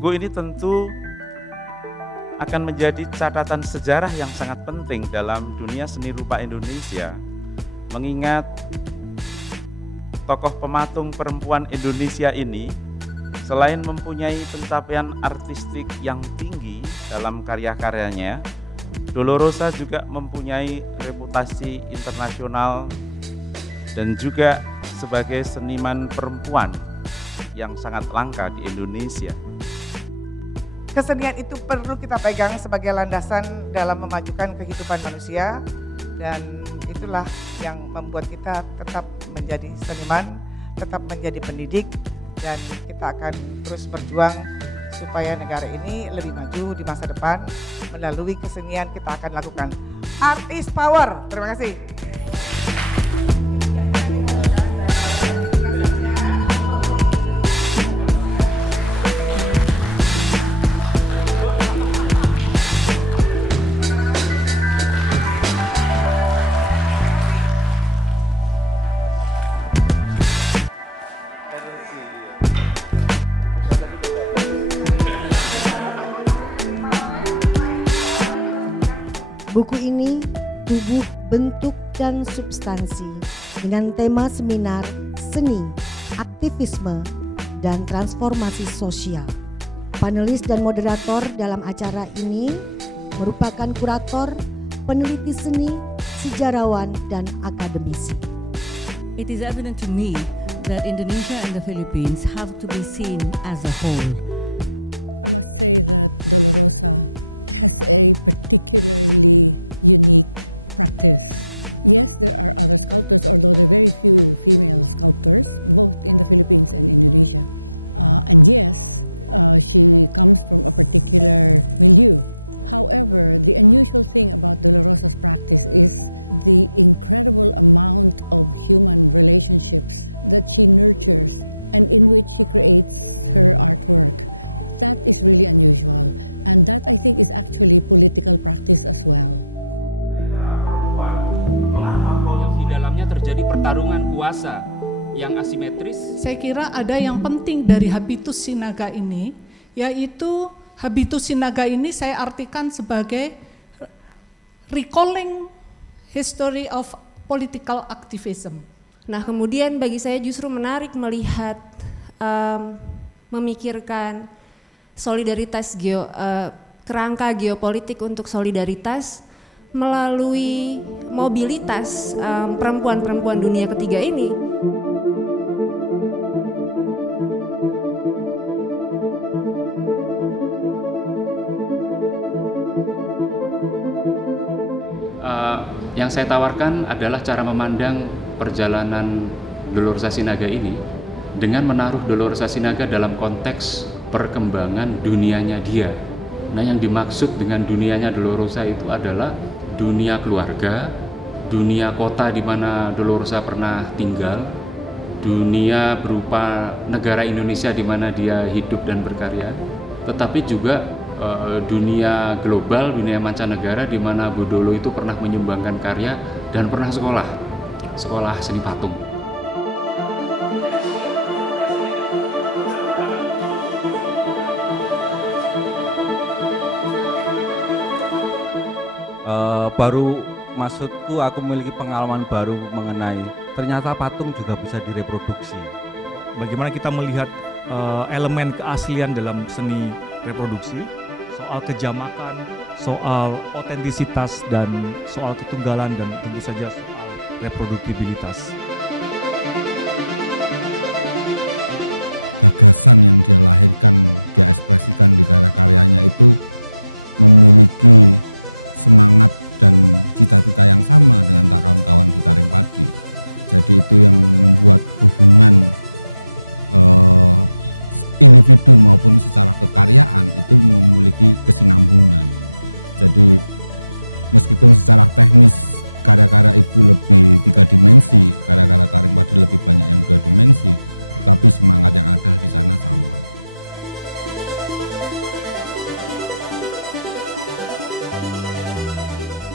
Buku ini tentu akan menjadi catatan sejarah yang sangat penting dalam dunia seni rupa Indonesia, mengingat tokoh pematung perempuan Indonesia ini selain mempunyai pencapaian artistik yang tinggi dalam karya-karyanya, Dolorosa juga mempunyai reputasi internasional dan juga sebagai seniman perempuan yang sangat langka di Indonesia. Kesenian itu perlu kita pegang sebagai landasan dalam memajukan kehidupan manusia, dan itulah yang membuat kita tetap menjadi seniman, tetap menjadi pendidik, dan kita akan terus berjuang supaya negara ini lebih maju di masa depan. Melalui kesenian kita akan lakukan Artist Power. Terima kasih. Buku ini tubuh, bentuk, dan substansi dengan tema seminar seni, aktivisme, dan transformasi sosial. Panelis dan moderator dalam acara ini merupakan kurator, peneliti seni, sejarawan, dan akademisi. It is evident to me that Indonesia and the Philippines have to be seen as a whole. Terjadi pertarungan kuasa yang asimetris. Saya kira ada yang penting dari Habitus Sinaga ini, yaitu Habitus Sinaga ini saya artikan sebagai recalling history of political activism. Nah, kemudian bagi saya justru menarik melihat, memikirkan solidaritas kerangka geopolitik untuk solidaritas melalui mobilitas perempuan-perempuan dunia ketiga ini. Yang saya tawarkan adalah cara memandang perjalanan Dolorosa Sinaga ini dengan menaruh Dolorosa Sinaga dalam konteks perkembangan dunianya dia. Nah, yang dimaksud dengan dunianya Dolorosa itu adalah dunia keluarga, dunia kota di mana Dolorosa pernah tinggal, dunia berupa negara Indonesia di mana dia hidup dan berkarya, tetapi juga dunia global, dunia mancanegara di mana Bu Dolo itu pernah menyumbangkan karya dan pernah sekolah seni patung. Maksudku aku memiliki pengalaman baru mengenai ternyata patung juga bisa direproduksi. Bagaimana kita melihat elemen keaslian dalam seni reproduksi, soal kejamakan, soal otentisitas, dan soal ketunggalan, dan tentu saja soal reproduktibilitas.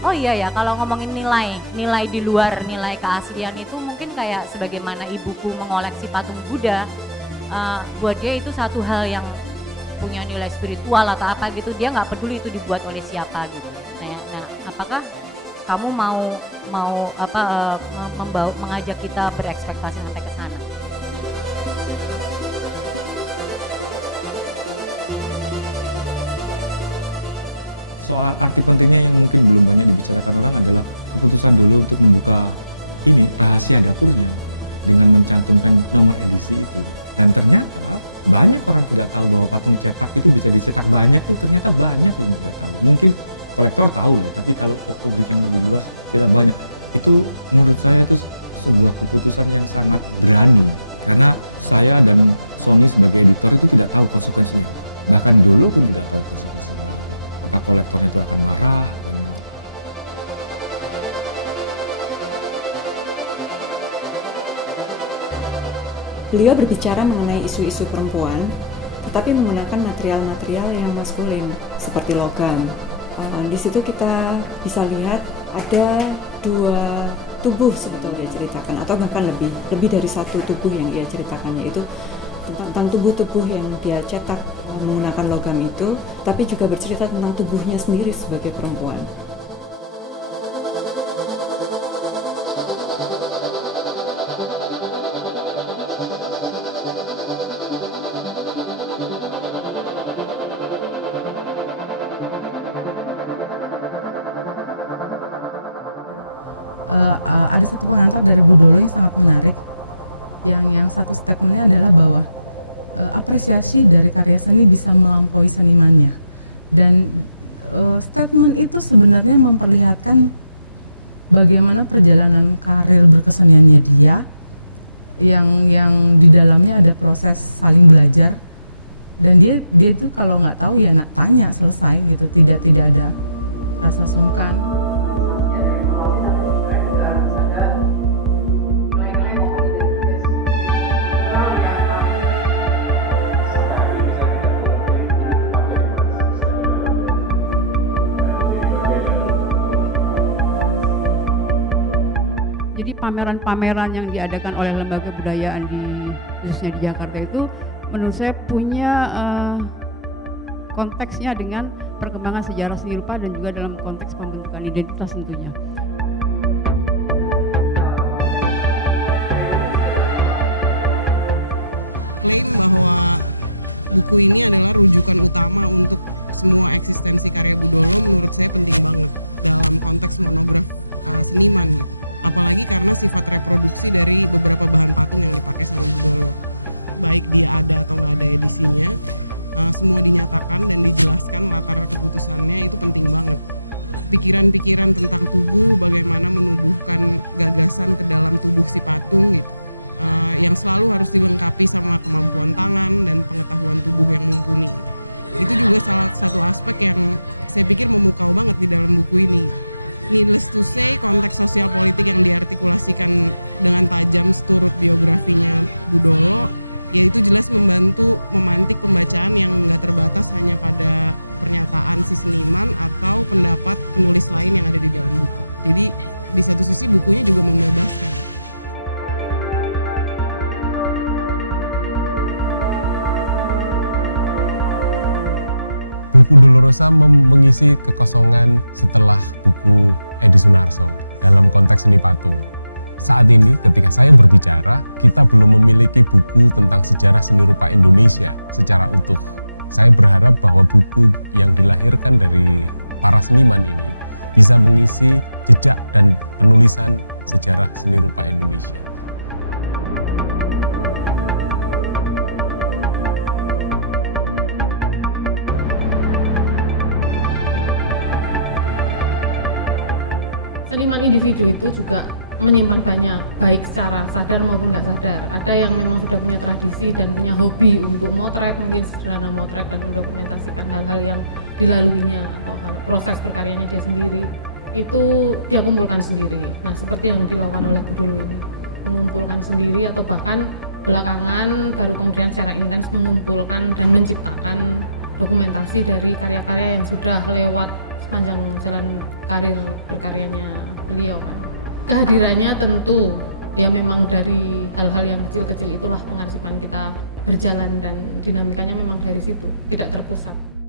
Oh iya ya, kalau ngomongin nilai di luar nilai keaslian itu mungkin kayak sebagaimana ibuku mengoleksi patung Buddha, buat dia itu satu hal yang punya nilai spiritual atau apa gitu, dia nggak peduli itu dibuat oleh siapa gitu. Nah, apakah kamu mau mengajak kita berekspektasi sampai ke sana? Soal arti pentingnya yang mungkin belum banyak dibicarakan orang adalah keputusan dulu untuk membuka ini rahasia dapurnya dengan mencantumkan nomor edisi itu. Dan ternyata banyak orang tidak tahu bahwa patung cetak itu bisa dicetak banyak tuh, ternyata banyak yang dicetak. Mungkin kolektor tahu ya, tapi kalau publik yang lebih luas tidak banyak. Itu menurut saya itu sebuah keputusan yang sangat berani, karena saya dan Sony sebagai editor itu tidak tahu konsekuensinya, bahkan dulu pun tidak tahu konsekuensinya. Maka kolektor itu akan marah. Beliau berbicara mengenai isu-isu perempuan, tetapi menggunakan material-material yang maskulin seperti logam. Di situ kita bisa lihat ada 2 tubuh sebetulnya dia ceritakan, atau bahkan lebih dari 1 tubuh yang ia ceritakan, yaitu tentang tubuh-tubuh yang dia cetak menggunakan logam itu, tapi juga bercerita tentang tubuhnya sendiri sebagai perempuan. Ada satu pengantar dari Budolo yang sangat menarik, yang satu statementnya adalah bahwa apresiasi dari karya seni bisa melampaui senimannya, dan statement itu sebenarnya memperlihatkan bagaimana perjalanan karir berkeseniannya dia, yang di dalamnya ada proses saling belajar, dan dia itu kalau nggak tahu ya nak tanya, selesai gitu, tidak ada rasa sungkan. Jadi pameran-pameran yang diadakan oleh lembaga budayaan khususnya di Jakarta itu menurut saya punya konteksnya dengan perkembangan sejarah seni rupa dan juga dalam konteks pembentukan identitas tentunya. Seniman individu itu juga menyimpan banyak, baik secara sadar maupun nggak sadar. Ada yang memang sudah punya tradisi dan punya hobi untuk motret, mungkin sederhana motret dan mendokumentasikan hal-hal yang dilaluinya atau proses berkaryanya dia sendiri. Itu dia kumpulkan sendiri. Nah, seperti yang dilakukan oleh Budolo ini, mengumpulkan sendiri atau bahkan belakangan baru kemudian secara intens mengumpulkan dan menciptakan dokumentasi dari karya-karya yang sudah lewat sepanjang jalan karir berkaryanya beliau kan. Kehadirannya tentu ya memang dari hal-hal yang kecil-kecil itulah pengarsipan kita berjalan dan dinamikanya memang dari situ, tidak terpusat.